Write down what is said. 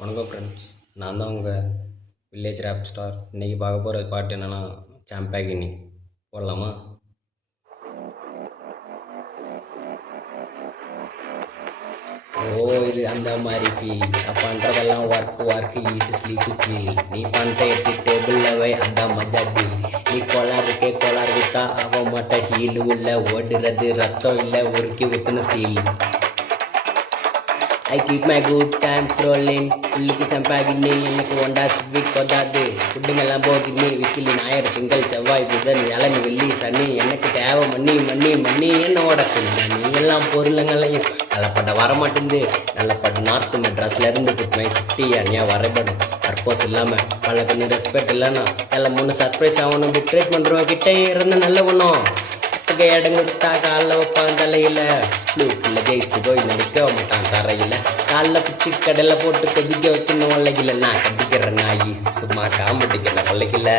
வணக்கம் ஃப்ரெண்ட்ஸ். நான் தான் உங்கள் வில்லேஜ் ரேப் ஸ்டார். இன்றைக்கி பார்க்க போகிற பாட்டு என்னென்னா சாம்பேகினி. போடலாமா? ஓ, இது அந்த மாதிரி ஃபீல். பண்ணுறதெல்லாம் ஒர்க் ஈட்டு ஸ்லீப்பு ஃபீல். நீ பண்ணுற 8 டேபிளில் வை, அதான் மஜா டீல். நீ கோளாறு விட்டா ஆக மாட்ட ஹீலு உள்ள ஓடுறது ரத்தம் இல்லை உருக்கி ஊற்றுன steel. I keep my good times rolling. புள்ளிக்கு சம்பாகினி எனக்கு ஒண்டா சிவிக் கொதாது. ஃபுட்டுங்கெல்லாம் போகினி விக்கிலி ஞாயிறு திங்கள் செவ்வாய் புதன் வியாழன் வெள்ளி சனி. எனக்கு தேவை மண்ணி என்னோட பிள்ளை. நீ எல்லாம் பொருளுங்களையும் நல்லப்பட்ட வரமாட்டேங்குது. நல்லப்பட்ட நார்த்து மெட்ராஸ்ல இருந்து புத்துமை சிட்டி அணியா வரைபடம். பர்பஸ் இல்லாமல் பல கொஞ்சம் ரெஸ்பெக்ட் இல்லைன்னா எல்லாம் 3 சர்ப்ரைஸ் ஆகணும். பிட்ரேட் பண்ணுறோம் கிட்டே இருந்து நல்ல ஒன்றும் இடம் கொடுத்தா காலில் வைப்பான் தலையில். ஃப்ளூக்கில் ஜெயிச்சு போய் நடிக்க மாட்டான் தரையில். காலில் பிச்சு கடலில் போட்டு கொதிக்க வைக்கணும் வல்லைக்கில்ல. நான் கட்டிக்கிறேன் நாயி சும்மா காமெடிக்கிறேன் வல்லைக்கில்ல.